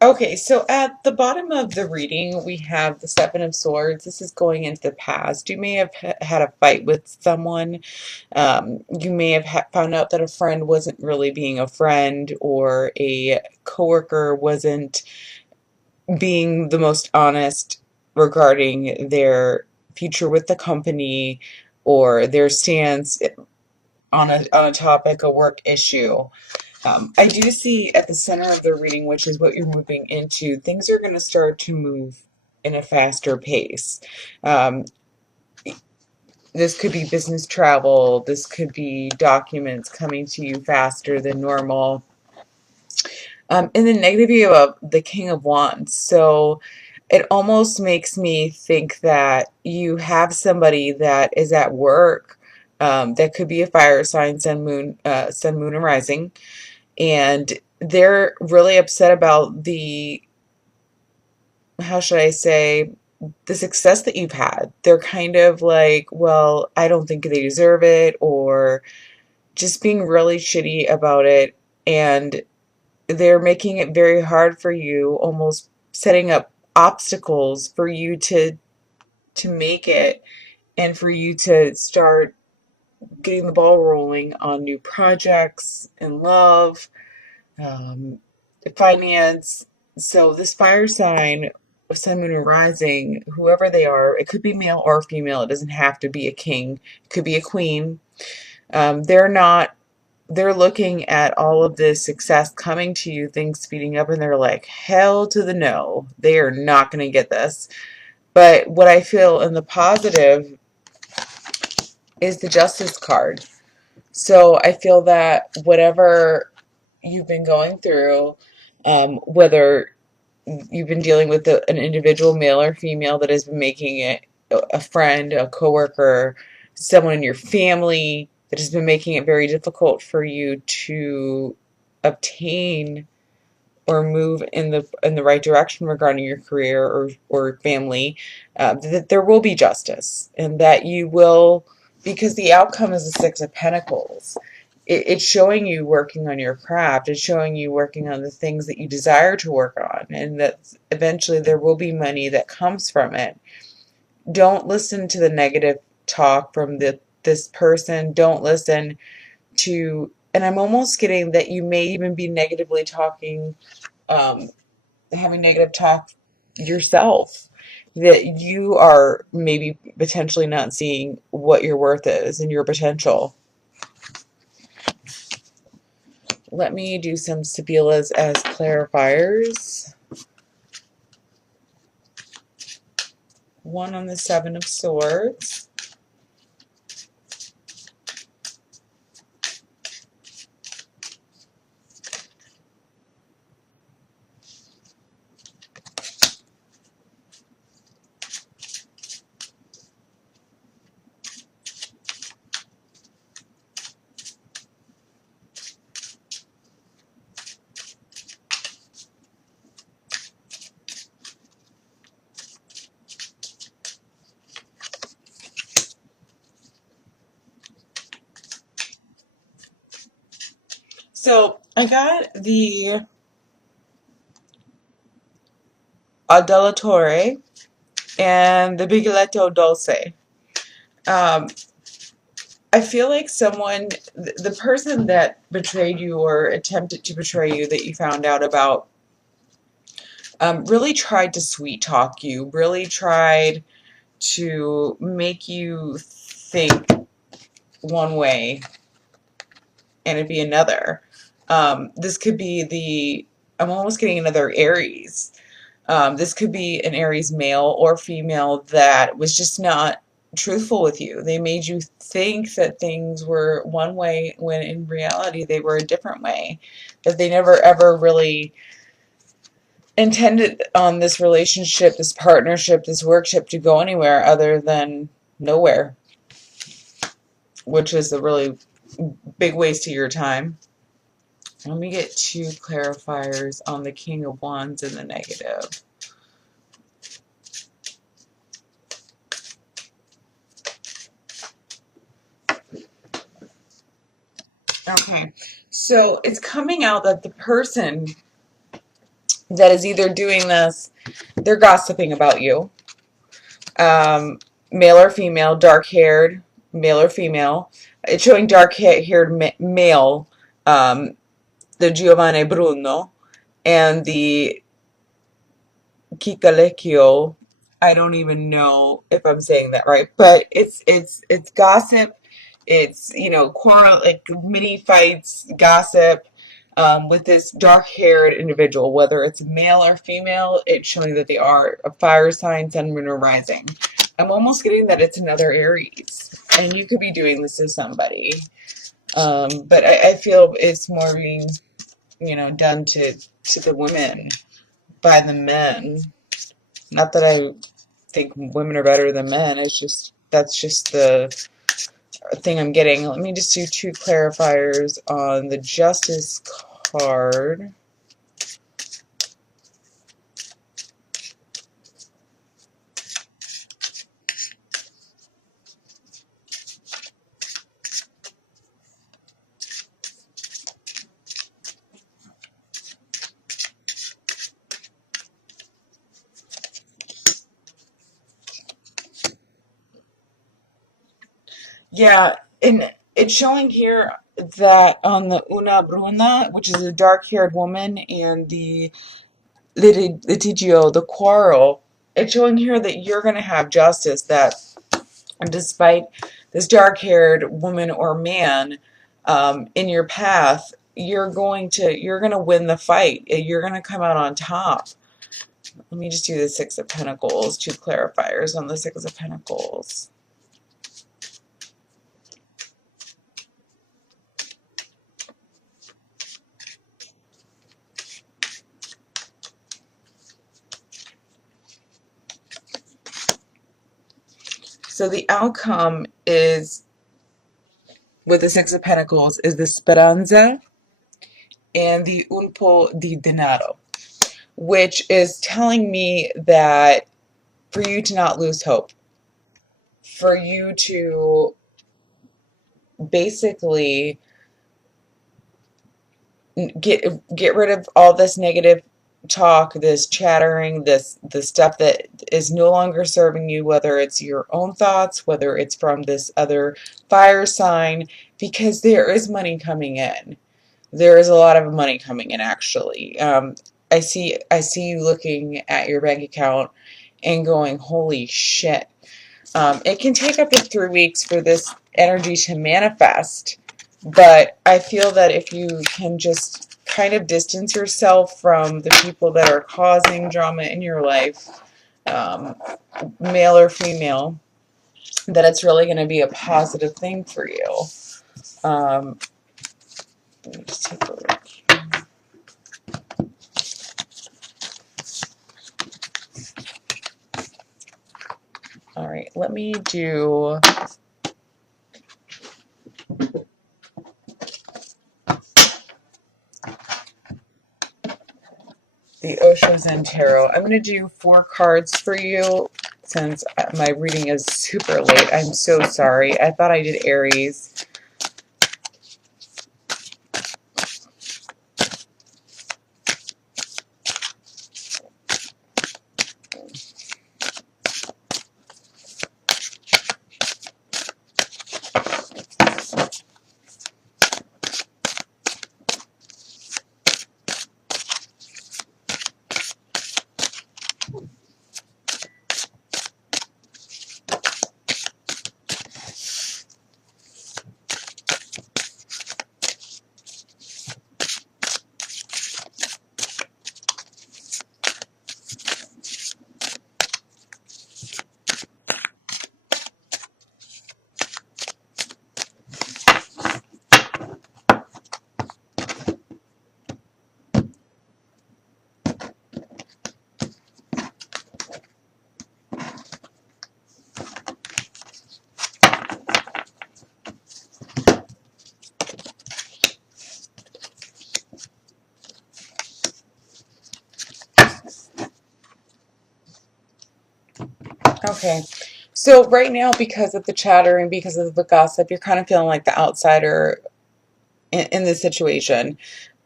Okay, so at the bottom of the reading, we have the Seven of Swords. This is going into the past. You may have had a fight with someone. You may have found out that a friend wasn't really being a friend, or a coworker wasn't being the most honest regarding their future with the company or their stance on a topic, a work issue. I do see at the center of the reading, which is what you're moving into, things are going to start to move in a faster pace. Um, this could be business travel, this could be documents coming to you faster than normal. And the negative view of the King of Wands. So it almost makes me think that you have somebody that is at work, that could be a fire sign, sun, moon, and rising, and they're really upset about the, how should I say, the success that you've had. They're kind of like, well, I don't think they deserve it, or just being really shitty about it. And they're making it very hard for you, almost setting up obstacles for you to make it, and for you to start getting the ball rolling on new projects and love, um, finance. So this fire sign, sun, moon, and rising, whoever they are, it could be male or female. It doesn't have to be a king. It could be a queen. They're not. They're looking at all of this success coming to you, things speeding up, and they're like, hell to the no. They are not going to get this. But what I feel in the positive is the Justice card. So I feel that whatever you've been going through, whether you've been dealing with an individual, male or female, that has been making it a friend, a coworker, someone in your family that has been making it very difficult for you to obtain or move in the right direction regarding your career or family, that there will be justice, and that you will, because the outcome is the Six of Pentacles. It's showing you working on your craft. It's showing you working on the things that you desire to work on, and that eventually there will be money that comes from it. Don't listen to the negative talk from this person. Don't listen to, and I'm almost getting that you may even be negatively talking, um, having negative talk yourself, that you are maybe potentially not seeing what your worth is and your potential. Let me do some Sibilas as clarifiers. One on the Seven of Swords. So I got the Adolatore and the Biglietto Dulce. Um, I feel like the person that betrayed you or attempted to betray you, that you found out about, really tried to sweet talk you, really tried to make you think one way and it be another. This could be I'm almost getting another Aries. This could be an Aries male or female that was just not truthful with you. They made you think that things were one way when in reality they were a different way. That they never ever really intended on this relationship, this partnership, this workship to go anywhere other than nowhere, which is a really big waste of your time. Let me get two clarifiers on the King of Wands and the negative. Okay, so it's coming out that the person that is either doing this, they're gossiping about you, um, male or female, dark haired, male or female. It's showing dark haired male, um, the Giovanni Bruno, and the Kikalecchio. I don't even know if I'm saying that right, but it's gossip. It's, quarrel, like mini fights, gossip, with this dark-haired individual, whether it's male or female. It's showing that they are a fire sign, sun, moon, or rising. I'm almost getting that it's another Aries, and you could be doing this to somebody. But I feel it's more being, done to the women by the men. Not that I think women are better than men. It's just that's just the thing I'm getting. Let me just do two clarifiers on the Justice card. Yeah, and it's showing here that on the Una Bruna, which is a dark-haired woman, and the litigio, the quarrel, it's showing here that you're going to have justice, that despite this dark-haired woman or man, in your path, you're going to win the fight. You're going to come out on top. Let me just do the Six of Pentacles, two clarifiers on the Six of Pentacles. So the outcome is, with the Six of Pentacles, is the Speranza and the Un po di denaro, which is telling me that for you to not lose hope, for you to basically get rid of all this negative talk, this chattering, this stuff that is no longer serving you, whether it's your own thoughts, whether it's from this other fire sign, because there is money coming in. There is a lot of money coming in, actually. I see you looking at your bank account and going, holy shit. It can take up to 3 weeks for this energy to manifest, but I feel that if you can just kind of distance yourself from the people that are causing drama in your life, um, male or female, that it's really going to be a positive thing for you. Let me just take a look. All right, let me do the Osho Zen Tarot. I'm going to do 4 cards for you since my reading is super late. I'm so sorry. I thought I did Aries. Okay. So right now, because of the chatter and because of the gossip, you're kind of feeling like the outsider in this situation.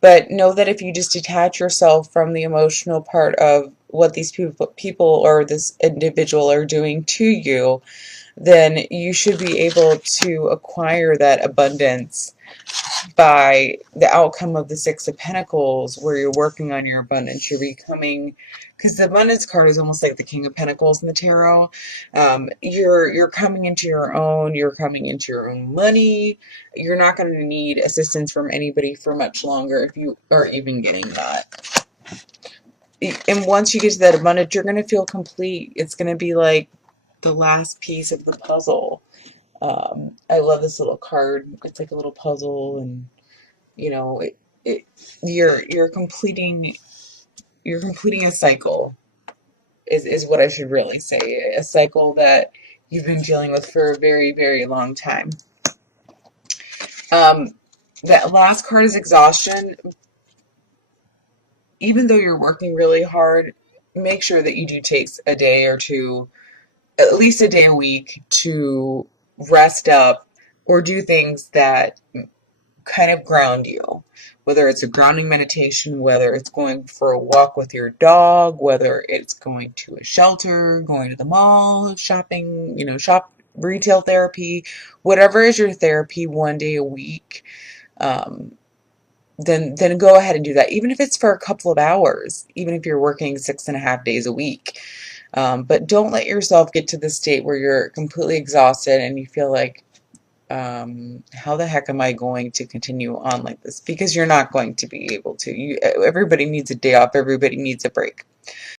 But know that if you just detach yourself from the emotional part of what these people or this individual are doing to you, then you should be able to acquire that abundance by the outcome of the Six of Pentacles, where you're working on your abundance. You're becoming, because the abundance card is almost like the King of Pentacles in the tarot. You're coming into your own. You're coming into your own money. You're not going to need assistance from anybody for much longer if you are even getting that. And once you get to that abundance, you're going to feel complete. It's going to be like the last piece of the puzzle. I love this little card. It's like a little puzzle, and you know, it you're completing a cycle is what I should really say. A cycle that you've been dealing with for a very, very long time. Um, that last card is exhaustion. Even though you're working really hard, make sure that you do take a day or two, at least a day a week, to rest up or do things that kind of ground you. Whether it's a grounding meditation, whether it's going for a walk with your dog, whether it's going to a shelter, going to the mall, shopping, retail therapy, whatever is your therapy one day a week, um, then go ahead and do that. Even if it's for a couple of hours, even if you're working 6.5 days a week. But don't let yourself get to the state where you're completely exhausted and you feel like, how the heck am I going to continue on like this? Because you're not going to be able to. Everybody needs a day off. Everybody needs a break.